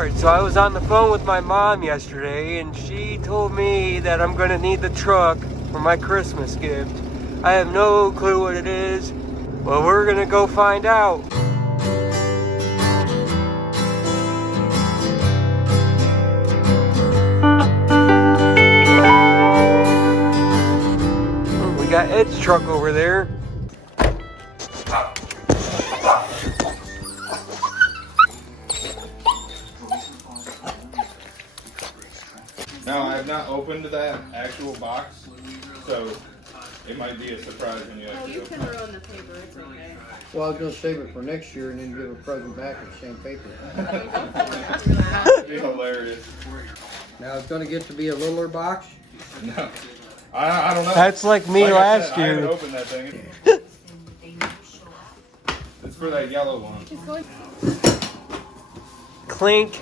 Alright, so I was on the phone with my mom yesterday and she told me that I'm gonna need the truck for my Christmas gift. I have no clue what it is. Well, we're gonna go find out. We got Ed's truck over there. Now, I have not opened that actual box, so it might be a surprise when you actually you can ruin the paper, it's okay. Well, I was going to save it for next year and then give a present back with the same paper. That'd be hilarious. Now, it's going to get to be a littler box? No. I don't know. That's like me I last said, I haven't year. opened that thing. It's for that yellow one. Clink.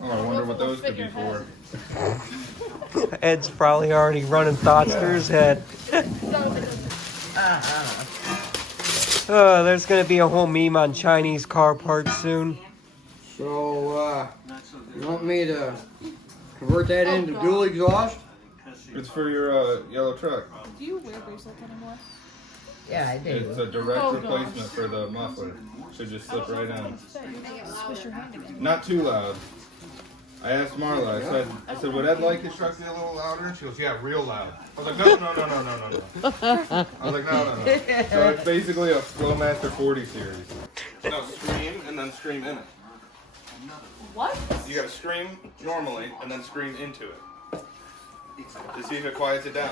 Oh, I wonder what those could be for. Ed's probably already running thoughts through his head. Oh, there's gonna be a whole meme on Chinese car parts soon. So, you want me to convert that into dual exhaust? It's for your yellow truck. Do you wear bracelets anymore? Yeah, I do. It's a direct replacement for the muffler. Should just slip right on. Squish your hand again. Not too loud. I asked Marla, I said, would Ed like his truck to be a little louder? And she goes, yeah, real loud. I was like, no. I was like, no. So it's basically a Flowmaster 40 series. No, scream and then scream in it. What? You gotta scream normally and then scream into it. To see if it quiets it down.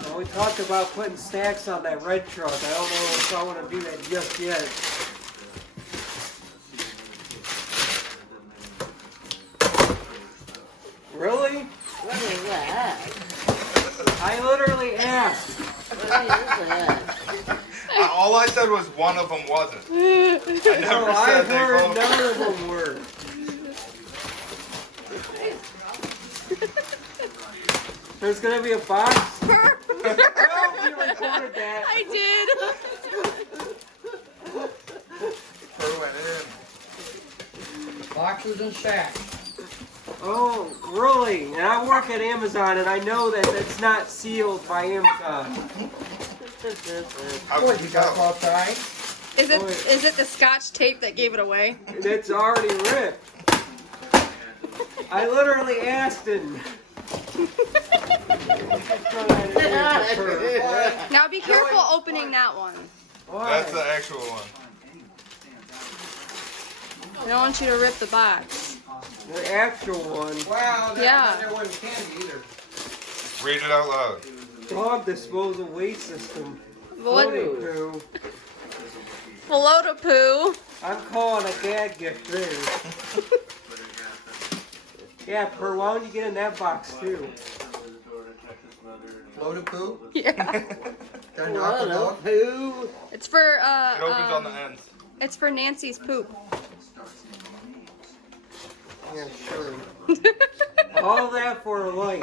Well, we talked about putting stacks on that red truck. I don't know if I want to do that just yet. Really? What is that? I literally asked. What is that? All I said was one of them wasn't. I never I said they heard both. none of them were. There's gonna be a box. Oh, you recorded that. I did. Her went in. Boxes and sacks. Oh, really? And I work at Amazon, and I know that it's not sealed by Amazon. How What, could you you got go? outside? Is it the Scotch tape that gave it away? It's already ripped. I literally asked him. Now be careful opening that one. Why? That's the actual one. I don't want you to rip the box. The actual one. Wow, Yeah. there wasn't candy either. Read it out loud. Dog disposal waste system. What? Floating poo. Float poo. I'm calling a gag gift there. Yeah, Per, why don't you get in that box too? Load of poo? Yeah. Got knock it off? Poo. It's for It opens on the ends. it's for Nancy's poop. Yeah, sure. All that for a light.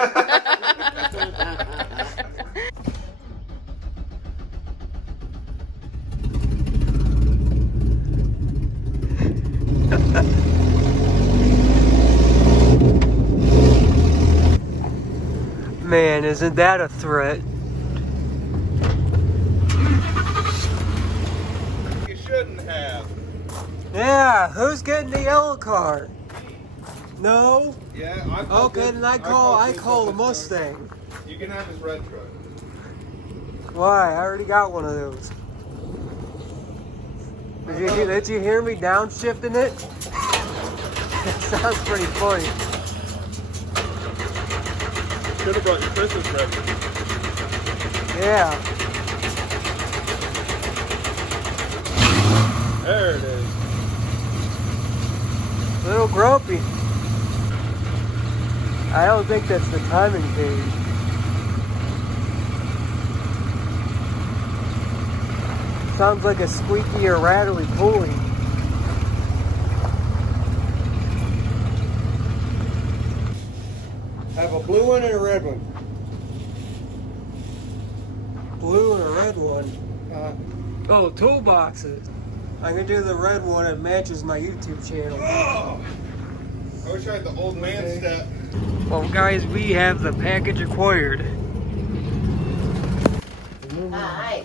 Man, isn't that a threat? You shouldn't have. Yeah, who's getting the yellow car? No? Yeah, I called Okay, this- then I called call the this Mustang. You can have his red truck. Why? I already got one of those. Did you hear me downshifting it? That sounds pretty funny. Should have brought your Christmas present. Yeah. There it is. Little grumpy. I don't think that's the timing page. Sounds like a squeaky or rattly pulley. I have a blue one and a red one. Blue and or the red one? Oh, toolboxes. I'm gonna do the red one. It matches my YouTube channel. Oh! I wish I had the old man step. Well, guys, we have the package acquired. Hi.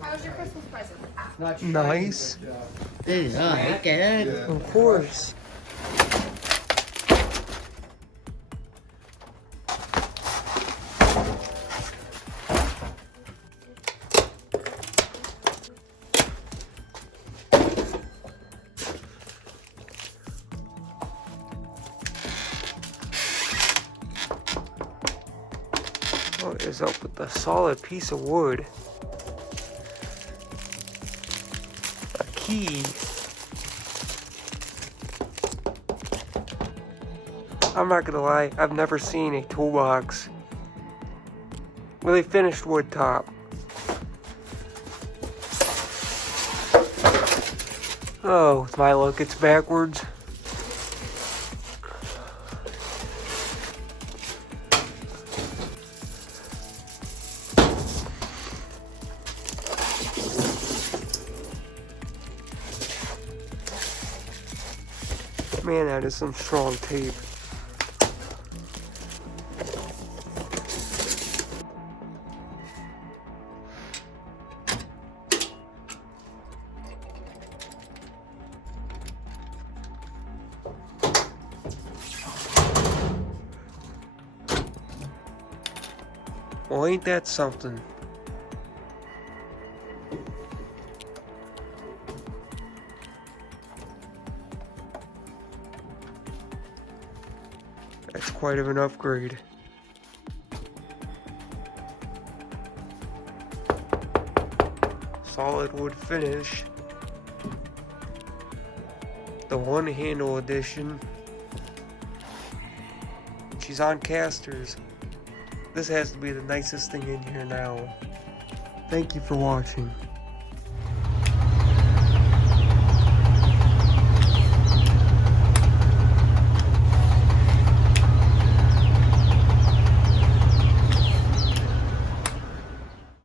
How was your Christmas present? Not shiny, Nice. but, This is all look at it. Yeah. Of course. What is up with the solid piece of wood? A key. I'm not gonna lie, I've never seen a toolbox with a finished wood top. Oh, with my luck, it's backwards. Man, that is some strong tape. Well, ain't that something? That's quite of an upgrade. Solid wood finish. The one handle edition. She's on casters. This has to be the nicest thing in here now. Thank you for watching.